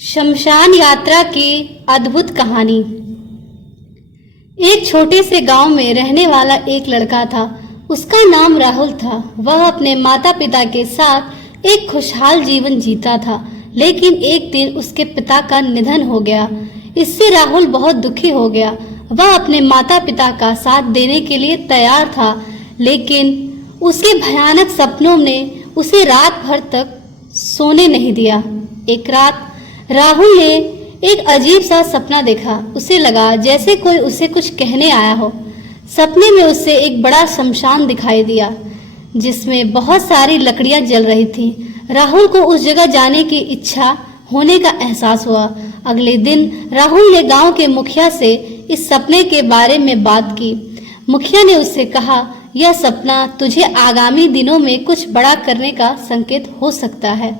शमशान यात्रा की अद्भुत कहानी। एक छोटे से गांव में रहने वाला एक लड़का था। उसका नाम राहुल था। वह अपने माता पिता के साथ एक खुशहाल जीवन जीता था, लेकिन एक दिन उसके पिता का निधन हो गया। इससे राहुल बहुत दुखी हो गया। वह अपने माता पिता का साथ देने के लिए तैयार था, लेकिन उसके भयानक सपनों ने उसे रात भर तक सोने नहीं दिया। एक रात राहुल ने एक अजीब सा सपना देखा। उसे लगा जैसे कोई उसे कुछ कहने आया हो। सपने में उसे एक बड़ा शमशान दिखाई दिया, जिसमें बहुत सारी लकड़ियां जल रही थीं। राहुल को उस जगह जाने की इच्छा होने का एहसास हुआ। अगले दिन राहुल ने गांव के मुखिया से इस सपने के बारे में बात की। मुखिया ने उससे कहा, यह सपना तुझे आगामी दिनों में कुछ बड़ा करने का संकेत हो सकता है।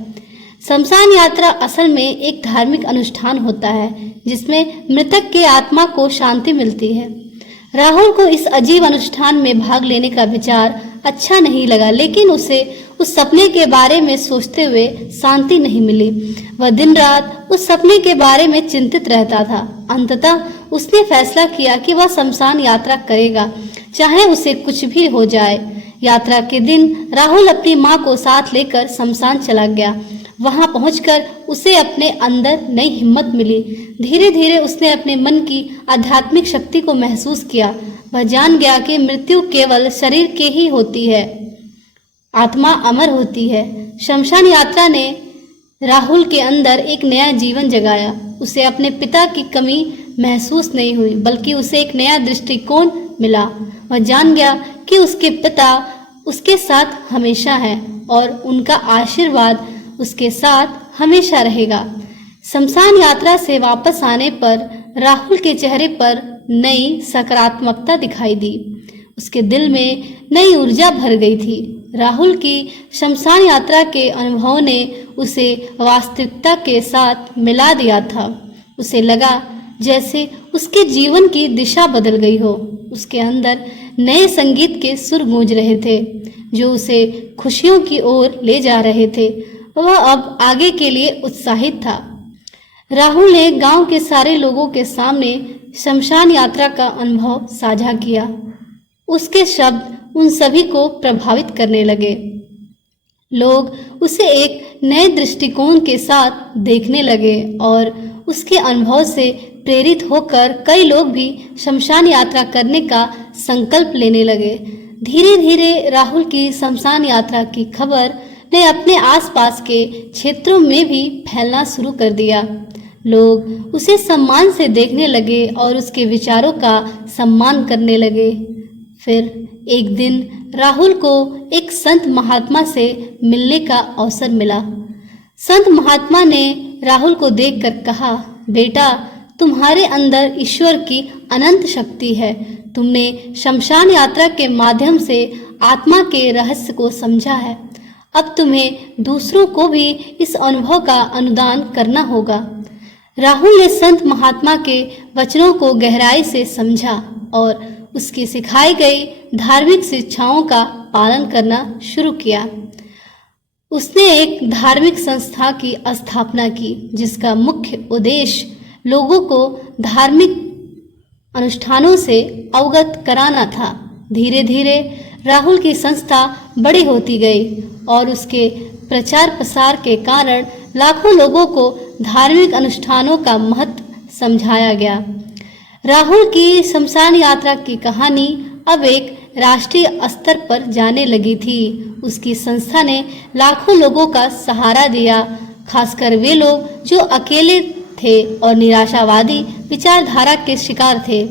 शमशान यात्रा असल में एक धार्मिक अनुष्ठान होता है, जिसमें मृतक के आत्मा को शांति मिलती है। राहुल को इस अजीब अनुष्ठान में भाग लेने का विचार अच्छा नहीं लगा, लेकिन उसे उस सपने के बारे में सोचते हुए शांति नहीं मिली। वह दिन रात उस सपने के बारे में चिंतित रहता था। अंततः उसने फैसला किया कि वह शमशान यात्रा करेगा, चाहे उसे कुछ भी हो जाए। यात्रा के दिन राहुल अपनी माँ को साथ लेकर शमशान चला गया। वहां पहुंचकर उसे अपने अंदर नई हिम्मत मिली। धीरे धीरे उसने अपने मन की आध्यात्मिक शक्ति को महसूस किया। वह जान गया कि मृत्यु केवल शरीर की ही होती है, आत्मा अमर होती है। शमशान यात्रा ने राहुल के अंदर एक नया जीवन जगाया। उसे अपने पिता की कमी महसूस नहीं हुई, बल्कि उसे एक नया दृष्टिकोण मिला। वह जान गया कि उसके पिता उसके साथ हमेशा हैं और उनका आशीर्वाद उसके साथ हमेशा रहेगा। शमशान यात्रा से वापस आने पर राहुल के चेहरे पर नई सकारात्मकता दिखाई दी। उसके दिल में नई ऊर्जा भर गई थी। राहुल की शमशान यात्रा के अनुभव ने उसे वास्तविकता के साथ मिला दिया था। उसे लगा जैसे उसके जीवन की दिशा बदल गई हो। उसके अंदर नए संगीत के सुर गूंज रहे थे, जो उसे खुशियों की ओर ले जा रहे थे। वह अब आगे के लिए उत्साहित था। राहुल ने गांव के सारे लोगों के सामने शमशान यात्रा का अनुभव साझा किया। उसके शब्द उन सभी को प्रभावित करने लगे। लोग उसे एक नए दृष्टिकोण के साथ देखने लगे और उसके अनुभव से प्रेरित होकर कई लोग भी शमशान यात्रा करने का संकल्प लेने लगे। धीरे धीरे राहुल की शमशान यात्रा की खबर ने अपने आसपास के क्षेत्रों में भी फैलना शुरू कर दिया। लोग उसे सम्मान से देखने लगे और उसके विचारों का सम्मान करने लगे। फिर एक दिन राहुल को एक संत महात्मा से मिलने का अवसर मिला। संत महात्मा ने राहुल को देखकर कहा, बेटा, तुम्हारे अंदर ईश्वर की अनंत शक्ति है। तुमने शमशान यात्रा के माध्यम से आत्मा के रहस्य को समझा है। अब तुम्हें दूसरों को भी इस अनुभव का अनुदान करना होगा। राहुल ने संत महात्मा के वचनों को गहराई से समझा और उसकी सिखाई गई धार्मिक शिक्षाओं का पालन करना शुरू किया। उसने एक धार्मिक संस्था की स्थापना की, जिसका मुख्य उद्देश्य लोगों को धार्मिक अनुष्ठानों से अवगत कराना था। धीरे धीरे राहुल की संस्था बड़ी होती गई और उसके प्रचार प्रसार के कारण लाखों लोगों को धार्मिक अनुष्ठानों का महत्व समझाया गया। राहुल की शमशान यात्रा की कहानी अब एक राष्ट्रीय स्तर पर जाने लगी थी। उसकी संस्था ने लाखों लोगों का सहारा दिया, खासकर वे लोग जो अकेले थे और निराशावादी विचारधारा के शिकार थे।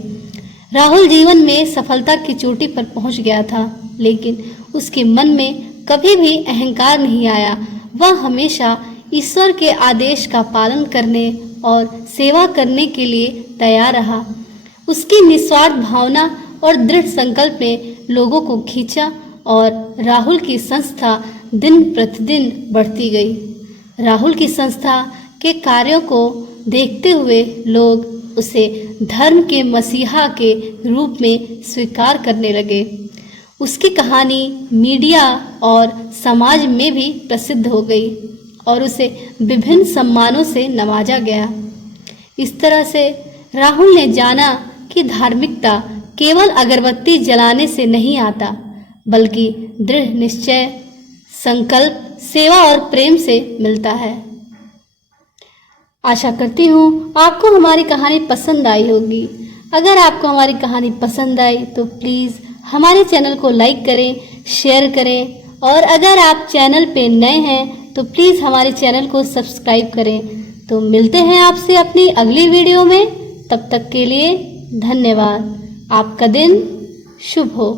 राहुल जीवन में सफलता की चोटी पर पहुंच गया था, लेकिन उसके मन में कभी भी अहंकार नहीं आया। वह हमेशा ईश्वर के आदेश का पालन करने और सेवा करने के लिए तैयार रहा। उसकी निस्वार्थ भावना और दृढ़ संकल्प ने लोगों को खींचा और राहुल की संस्था दिन प्रतिदिन बढ़ती गई। राहुल की संस्था के कार्यों को देखते हुए लोग उसे धर्म के मसीहा के रूप में स्वीकार करने लगे। उसकी कहानी मीडिया और समाज में भी प्रसिद्ध हो गई और उसे विभिन्न सम्मानों से नवाजा गया। इस तरह से राहुल ने जाना कि धार्मिकता केवल अगरबत्ती जलाने से नहीं आता, बल्कि दृढ़ निश्चय, संकल्प, सेवा और प्रेम से मिलता है। आशा करती हूँ आपको हमारी कहानी पसंद आई होगी। अगर आपको हमारी कहानी पसंद आई तो प्लीज़ हमारे चैनल को लाइक करें, शेयर करें, और अगर आप चैनल पे नए हैं तो प्लीज़ हमारे चैनल को सब्सक्राइब करें। तो मिलते हैं आपसे अपनी अगली वीडियो में। तब तक के लिए धन्यवाद। आपका दिन शुभ हो।